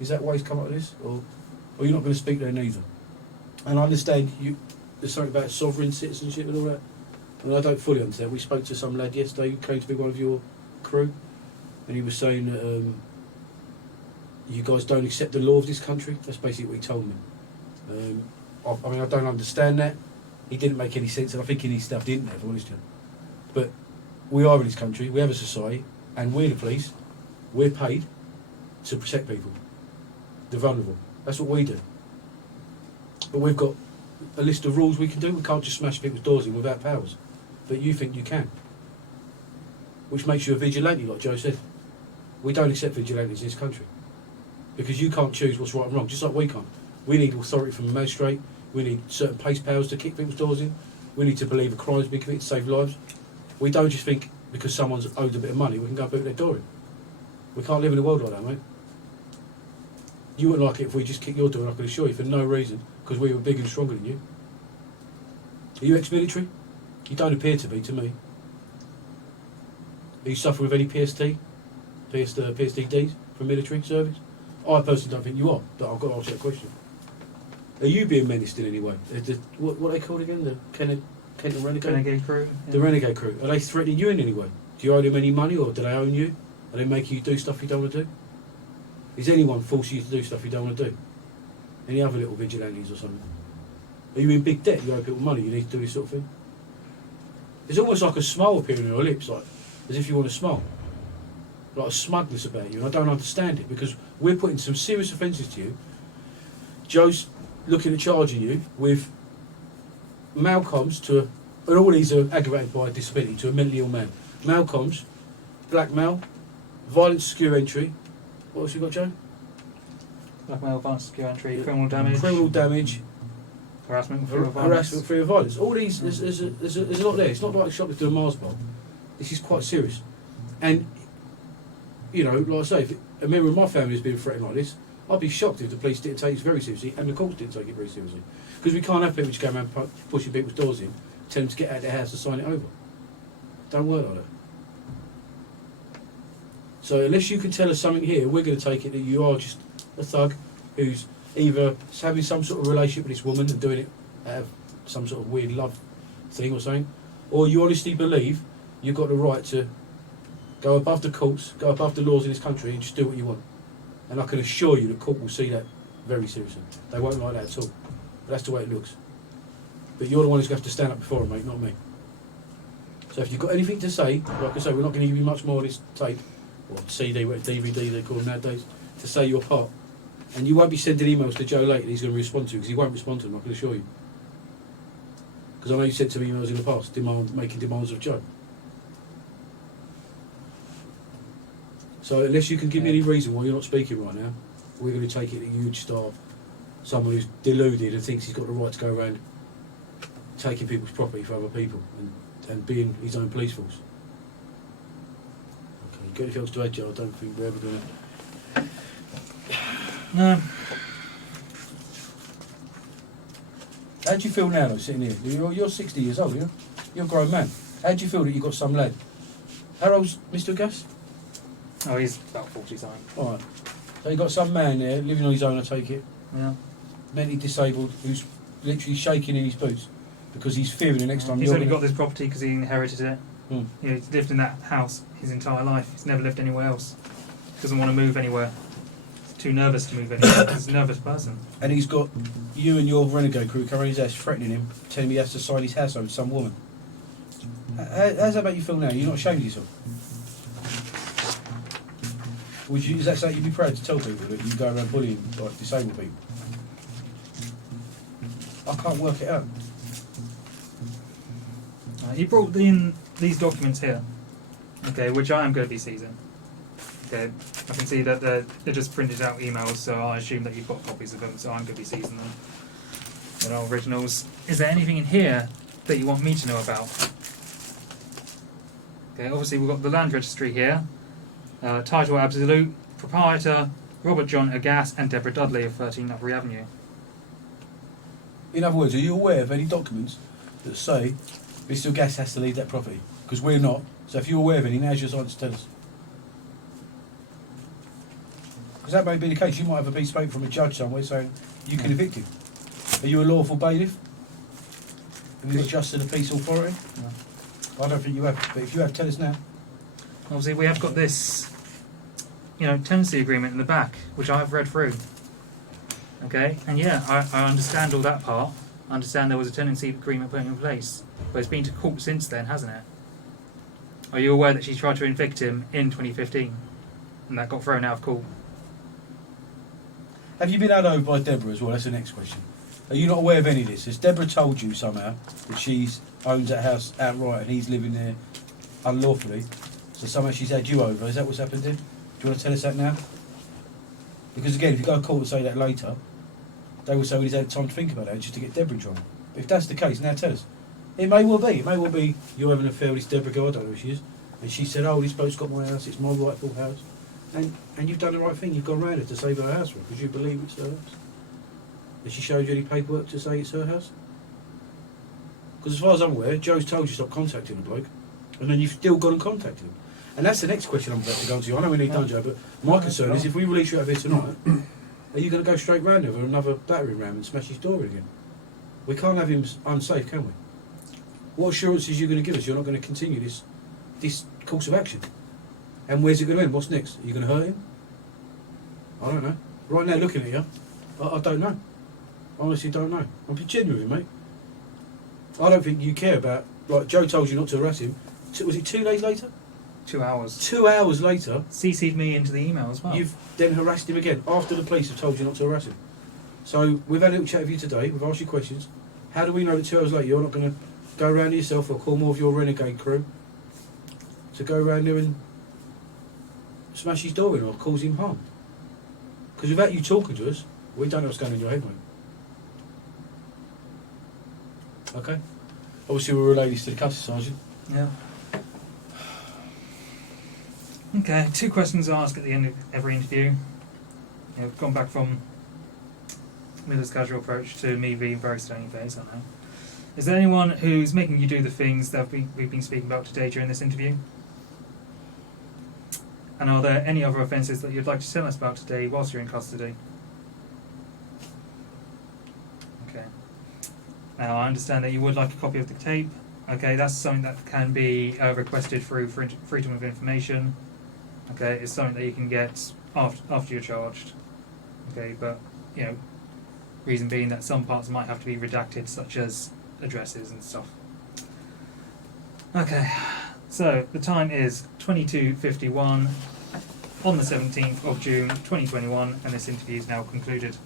Is that why he's come up with this? Or you're not going to speak there neither? And I understand there's something about sovereign citizenship and all that. And I don't fully understand. We spoke to some lad yesterday who claimed to be one of your crew, and he was saying that you guys don't accept the law of this country. That's basically what he told me. I mean, I don't understand that. He didn't make any sense, and I think any stuff didn't, if I'm honest with you. But we are in this country, we have a society, and we're the police. We're paid to protect people, the vulnerable. That's what we do. But we've got a list of rules we can do. We can't just smash people's doors in without powers. But you think you can. Which makes you a vigilante, like Joe said. We don't accept vigilantes in this country. Because you can't choose what's right and wrong, just like we can't. We need authority from a magistrate. We need certain police powers to kick people's doors in. We need to believe a crime's been committed to save lives. We don't just think because someone's owed a bit of money, we can go boot their door in. We can't live in a world like that, mate. You wouldn't like it if we just kicked your door in, I can assure you, for no reason, because we were bigger and stronger than you. Are you ex-military? You don't appear to be, to me. Are you suffering with any PSTDs from military service? I personally don't think you are, but I've got to ask you a question. Are you being menaced in any way? What are they called again? The Kent and Renegade? Renegade crew. Yeah. The Renegade crew. Are they threatening you in any way? Do you owe them any money, or do they own you? Are they making you do stuff you don't want to do? Is anyone forcing you to do stuff you don't want to do? Any other little vigilantes or something? Are you in big debt? You owe people money, you need to do this sort of thing? There's almost like a smile appearing on your lips, like as if you want to smile. Like a smugness about you, and I don't understand it, because we're putting some serious offences to you. Joe's looking at charging you with malcoms to, and all these are aggravated by a disability, to a mentally ill man. Malcoms, blackmail, violent secure entry. What else you got, Joe? Blackmail, violent secure entry, criminal damage. Criminal damage. Harassment with fear of violence. Harassment, fear of violence. All these, there's a lot there. It's not like shoplifting a Mars bar. This is quite serious. And, you know, like I say, if a member of my family has been threatened like this, I'd be shocked if the police didn't take it very seriously and the courts didn't take it very seriously. Because we can't have people just go around pushing people's doors in, tell them to get out of their house and sign it over. Don't work like that. So unless you can tell us something here, we're going to take it that you are just a thug who's either having some sort of relationship with this woman and doing it out of some sort of weird love thing or something, or you honestly believe you've got the right to go above the courts, go above the laws in this country and just do what you want. And I can assure you the court will see that very seriously. They won't like that at all. But that's the way it looks. But you're the one who's going to have to stand up before them, mate, not me. So if you've got anything to say, like I say, we're not going to give you much more of this tape, or CD, or DVD they call them nowadays, to say your part. And you won't be sending emails to Joe later he's going to respond to, because he won't respond to them, I can assure you. Because I know you sent some emails in the past, making demands of Joe. So unless you can give me any reason why you're not speaking right now, we're going to take it that you just are someone who's deluded and thinks he's got the right to go around taking people's property for other people and being his own police force. Okay, you got anything else to add, Joe? I don't think we're ever going to... No. How do you feel now, though, sitting here? You're 60 years old, you're a grown man. How do you feel that you've got some lad? How old's Mr. Gus? Oh, he's about 40 something. Alright. So you've got some man there, living on his own, I take it. Yeah. Mentally disabled, who's literally shaking in his boots because he's fearing the next time He's you're only gonna... got this property because he inherited it. Hmm. You know, he's lived in that house his entire life. He's never lived anywhere else. Doesn't want to move anywhere. He's too nervous to move anywhere. He's a nervous person. And he's got you and your renegade crew covering his ass, threatening him, telling him he has to sign his house over to some woman. How's that make you feel now? You're not ashamed of yourself? Is that something you'd be proud to tell people, that you go around bullying like disabled people? I can't work it out. He brought in these documents here, okay, which I am going to be seizing. Okay, I can see that they're just printed out emails, so I assume that you've got copies of them, so I'm going to be seizing them. They're not originals. Is there anything in here that you want me to know about? Okay, obviously we've got the land registry here. Title absolute, proprietor, Robert John Agas and Deborah Dudley of 13 Upper Avenue. In other words, are you aware of any documents that say Mr. Gas has to leave that property? Because we're not. So if you're aware of any, now's your time to tell us. Because that may be the case. You might have a piece of paper from a judge somewhere saying you can evict him. Are you a lawful bailiff? Have you got justice of the peace authority? No. I don't think you have. But if you have, tell us now. Obviously, we have got this, tenancy agreement in the back, which I have read through. Okay, and yeah, I understand all that part. I understand there was a tenancy agreement put in place, but it's been to court since then, hasn't it? Are you aware that she tried to evict him in 2015, and that got thrown out of court? Have you been had over by Deborah as well? That's the next question. Are you not aware of any of this? Has Deborah told you somehow that she owns that house outright and he's living there unlawfully? So somehow she's had you over. Is that what's happened here? Do you want to tell us that now? Because again, if you go to court and say that later, they will say well, he's had time to think about that just to get Deborah in trouble. But if that's the case, now tell us. It may well be. It may well be you're having an affair with this Deborah girl, I don't know who she is. And she said, oh, this bloke's got my house, it's my rightful house. And you've done the right thing, you've gone round her to save her house for her, because you believe it's her house. Has she showed you any paperwork to say it's her house? Because as far as I'm aware, Joe's told you stop contacting the bloke, and then you've still gone and contacted him. And that's the next question I'm about to go on to. I know we need done, Joe, but my concern is if we release you out of here tonight, are you going to go straight round there with another battering ram and smash his door in again? We can't have him unsafe, can we? What assurances are you going to give us you're not going to continue this course of action? And where's it going to end? What's next? Are you going to hurt him? I don't know. Right now, looking at you, I don't know. I honestly don't know. I'm genuine, mate. I don't think you care about... Like, Joe told you not to harass him. Was it 2 days later? 2 hours. 2 hours later... CC'd me into the email as well. You've then harassed him again, after the police have told you not to harass him. So, we've had a little chat with you today, we've asked you questions. How do we know that 2 hours later you're not going to go around yourself or call more of your renegade crew to go around there and smash his door in or cause him harm? Because without you talking to us, we don't know what's going on in your head, mate. Okay? Obviously we'll relay this to the custody sergeant. Yeah. Okay, 2 questions asked at the end of every interview. We've gone back from Miller's casual approach to me being very stony faced, I know. Is there anyone who's making you do the things that we've been speaking about today during this interview? And are there any other offences that you'd like to tell us about today whilst you're in custody? Okay. Now, I understand that you would like a copy of the tape. Okay, that's something that can be requested through Freedom of Information. Okay, it's something that you can get after you're charged. Okay, but, reason being that some parts might have to be redacted, such as addresses and stuff. Okay, so the time is 22:51 on the 17th of June 2021, and this interview is now concluded.